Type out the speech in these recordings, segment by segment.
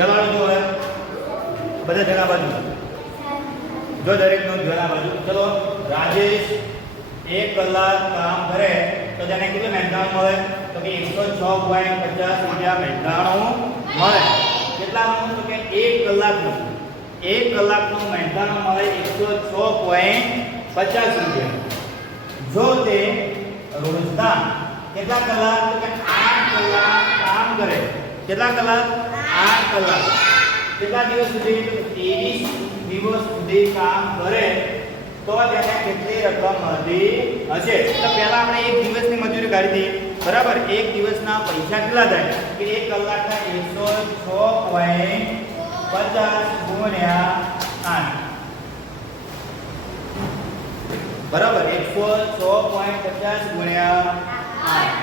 ચલો જો હવે બધા જણા બાજુ જો દરેકનો જણા બાજુ. ચલો રાજેશ 1 કલાક કામ કરે તો તેને કેટલું મહેનતાણું મળે? તો કે 106.50 રૂપિયા મહેનતાણું મળે. કેટલાનું? તો કે 1 કલાકનું. 1 કલાકનું મહેનતાણું મળે 106.50 રૂપિયા. જો તે રોજના કેટલા કલાક? તો કે 8 કલાક કામ કરે. કેટલા કલાક? 8 કલાક. કેટલા દિવસ સુધી? 23 દિવસ સુધી કામ કરે તો તેને કેટલી રકમ મળતી હશે? તો પહેલા આપણે 1 દિવસની મજૂરી કાઢી દઈએ. બરાબર. 1 દિવસના પૈસા કેટલા થાય? કે 1 કલાકના 106.50 ગુણ્યા 8. બરાબર. 106.50 ગુણ્યા 8.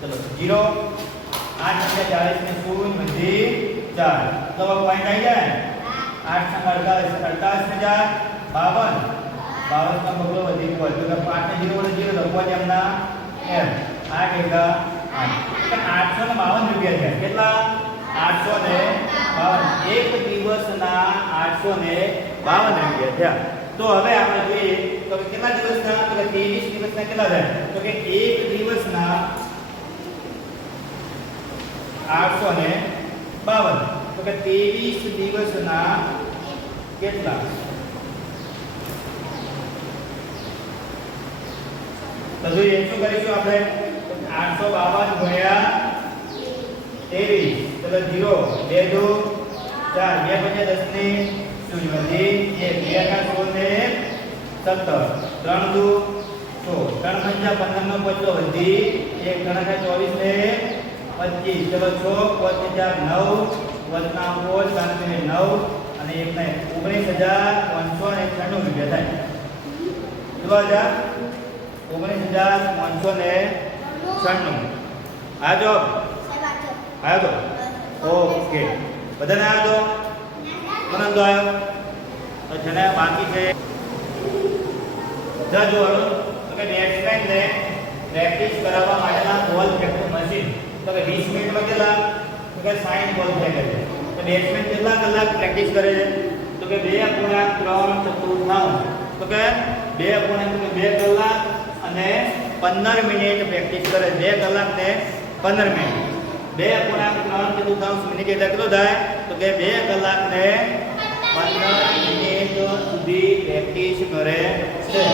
ચલો 0 8 × 40 ને 0 વધી 4 તો પોઈન્ટ આવી જાય. 8 × 48 48,052 52 નો બગડો વધી ગયો તો 5 ને 0 વડે 0 લખવા જેમના એમ 8 એકા 852 રૂપિયા છે. કેટલા? 852. એક દિવસના 852 રૂપિયા થયા. તો હવે આપણે જોઈએ તો કેટલા દિવસના? તો 23 દિવસના કેટલા થાય? તો કે એક દિવસના 852 તો કે 23 દિવસના કેટલા? તો જોઈએ શું કરીશું આપણે? 852 ગુણ્યા 23 ચલો 0 2 2 4 2 × 10 ને 0 વધી 1 2 × 16 ને 17 3 2 16 3 × 15 નો 25 વધી 1 3 × 24 ને 25 ચલો 6 5 4 9 વત્તા 5 કારણ કે 9 અને 1 ને 19,596 રૂપિયા થાય. કેટલા હજાર? 19,596. આ જો આવ્યો તો ઓકે બધાને આવ્યો તો આનંદ આવ્યો તો જેને બાકી છે જો તો કે બેટ્સમેનને પ્રેક્ટિસ કરાવવા માટેના બોલ ફેંકવું મશીન તો કે 20 મિનિટમાં કેટલા? તો કે 60 બોલ ફેંકે છે. તો બેટ્સમેન કેટલા કલાક પ્રેક્ટિસ કરે છે? તો કે 2.3 ચતુર્થાંશ તો કે 2 કલાક અને 15 મિનિટ પ્રેક્ટિસ કરે. 2 કલાક ને 15 મિનિટ. 2.3 ચતુર્થાંશ મિનિટ એટલે કેટલું થાય? તો કે 2 કલાક ને 15 મિનિટ સુધી પ્રેક્ટિસ કરે છે.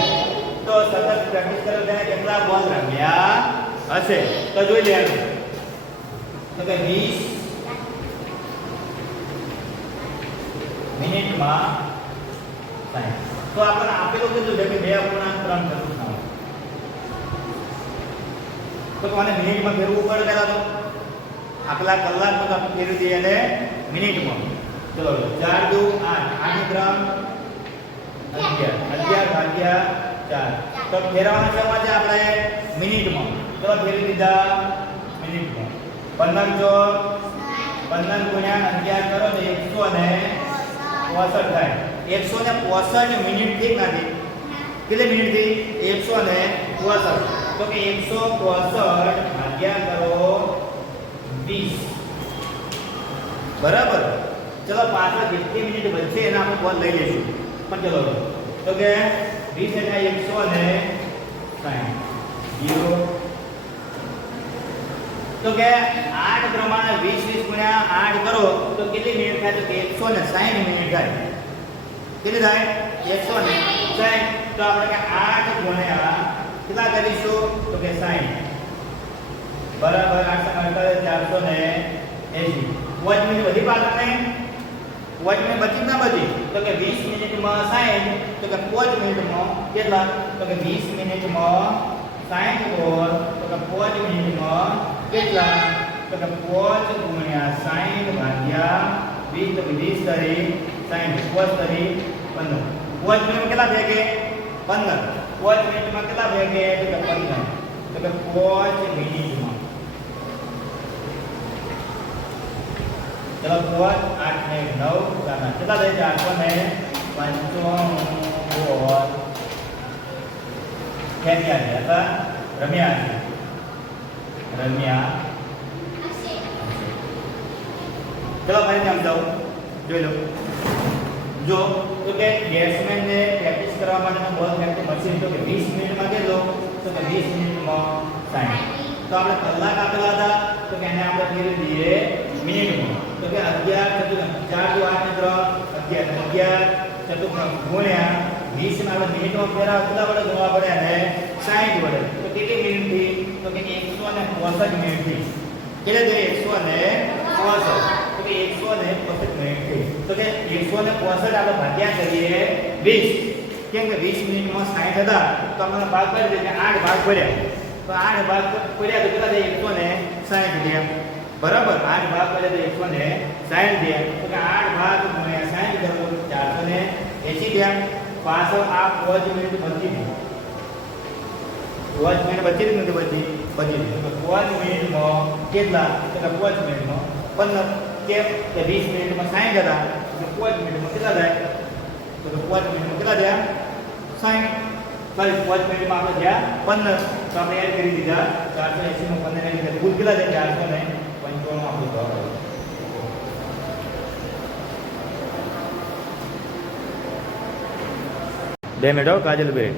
તો સતત પ્રેક્ટિસ કરે તેને કેટલા બોલ રમ્યા હશે? તો જોઈ લેવાનું. તો કે 20 મિનિટમાં 60. તો આપણને આપેલું કેટલું છે કે 2.3 ચતુર્થાંશ. તો કોને મિનિટમાં ફેરવું પડે પહેલા તો આપલા કલાકમાં તો આપણે ફેરવી દઈએ અને મિનિટમાં. ચલો 4 2 8 8 3 11 4 તો ફેરવાના છે આપણે મિનિટમાં. ચલો ફેરવી દીધા મિનિટમાં. 15 ગુણ્યા 11 કરો તો 165 થાય. 165 મિનિટ થી નથી. કેટલી મિનિટ થી? 165 તો કે 165 ભાગ્યા કરો 20 બરાબર. ચલો પાછળ જેટલી મિનિટ બચશે એના આપણે બોલ લઈ લઈશું. પણ ચલો તો કે 20 એટલે 160 0 તો કે 8 પ્રમાણે 20 ગુણ્યા 8 કરો તો કેટલી મિનિટ થાય? તો કે 160 મિનિટ થાય. કેટલી થાય? 160. તો આપણે કે 8 ગુણ્યા કેટલા કરીશું? તો કે 60 બરાબર 8 વોચ મિનિટ વધી પાછળ નહીં? વોચ મિનિટ બચી ના બચી? તો કે 20 મિનિટમાં 60 તો કે 5 મિનિટમાં કેટલા? તો કે 20 મિનિટમાં 60 બોલ તો કે 5 મિનિટમાં કેટલા? તો કે 5 ગુણ્યા 60 ભાગ્યા 20 તો કે 20 તરી 60 5 તરી 15. 5 મિનિટમાં કેટલા થાય કે 15? 5 મિનિટમાં કેટલા થાય કે 15? તો કે 5 મિનિટમાં ચલો 5 8 ને 9 ચારના કેટલા થાય? 495 બોલ ખેલ્યા છે અથવા રમ્યા છે. ચલો ફરીથી સમજાવું, જોઈ લો. જો તો કે બેટ્સમેનને પ્રેક્ટિસ કરવા માટેનો બોલ ફેંકતું મશીન તો કે 20 મિનિટમાં કેટલો? તો કે 20 મિનિટમાં 60. તો આપણે કલાક આપેલા હતા તો કે એને આપણે ફેરવી દઈએ મિનિટમાં. તો કે 11 ચતુર્થાંશ 4 × 8 = 11 ચતુર્થાંશ ગુણ્યા 20 ને આપણે મિનિટમાં ફેરવા કેટલા વડે ગુણવા પડે અને 60 વડે. તો કેટલી મિનિટ થી? તો કે 165 મિનિટ થી. કેટલે તો 165. તો કે 165 મિનિટ થી. તો કે 165 આપણે ભાગ્યા કરીએ 20. કેમ કે 20 મિનિટમાં 60 હતા તો આપણે ભાગ કરી દઈએ 8 ભાગ પડ્યા. તો 8 ભાગ પડ્યા તો કેટલા થાય? 160 થયા. બરાબર, 8 ભાગ પડ્યા તો 160 થયા. તો કે 8 ભાગ ગુણ્યા 60 કરો 480 થયા. પાછળ આ 5 મિનિટ બચી ગઈ. 5 મિનિટ બચી નથી બચી તો 5 મિનિટમાં કેટલા? તો કે 5 મિનિટમાં 15. કેમ કે 20 મિનિટમાં 60 હતા તો 5 મિનિટમાં કેટલા થાય? તો 5 મિનિટમાં કેટલા થયા? 60. સોરી 5 મિનિટમાં આપણે થયા 15. તો આપણે એડ કરી દીધા 480 માં 15 એડ કરી કુલ કેટલા થયા? 495 આપણો જવાબ આવ્યો. 2 મિનિટ હો કાજલ બેન.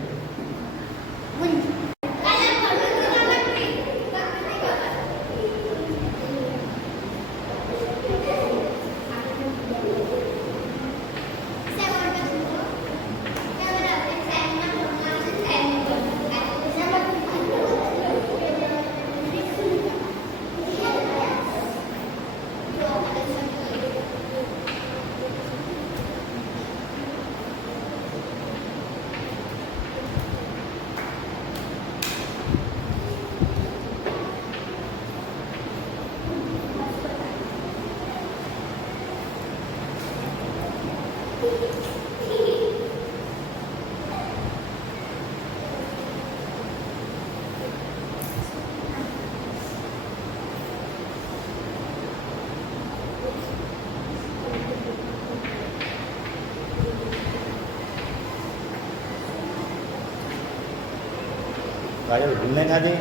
કાજલ ભૂલને ખાધી.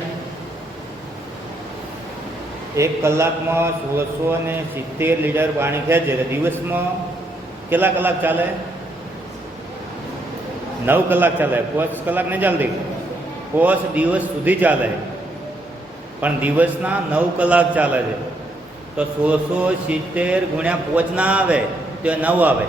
1 કલાકમાં 1670 લીટર પાણી ખેંચે તો દિવસમાં કેટલા કલાક ચાલે? 9 કલાક ચાલે. 5 કલાક નહીં ચાલતી, 5 દિવસ સુધી ચાલે, પણ દિવસના 9 કલાક ચાલે છે. તો 1670 ગુણ્યા 5 ના આવે તો 9 આવે.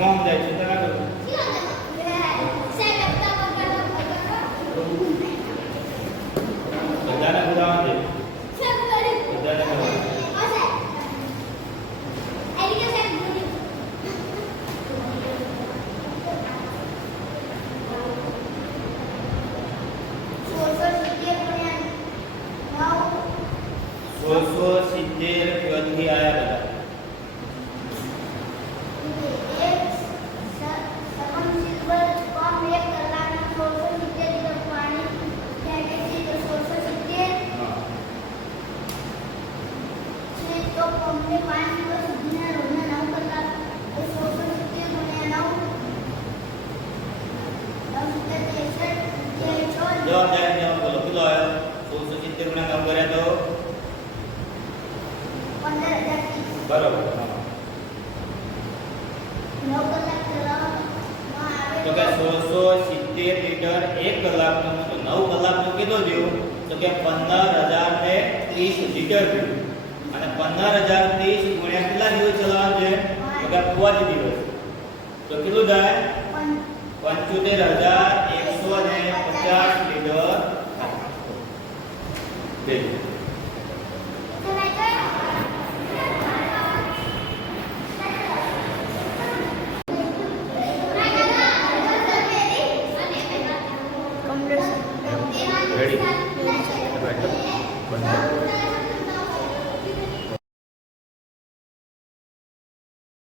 મોમ જાય છે તમે કરો બધાને બોલાવવા દે બધાને બોલાવવા સોળસો સિત્તેર ક્યાંથી આયા બધા બોલો કેટલો આવ્યો 1670 ગુણ્યા કામ કર્યા તો 15,030 બરોબર તો કે 1670 લીટર 1 કલાકનો તો 9 કલાકનો કેટલો થયો તો કે 15,030 લીટર થયું અને 15,030 ગુણ્યા કેટલા દિવસ ચલાવવાનું છે તો કે 5 દિવસ તો કેટલું થાય 75,000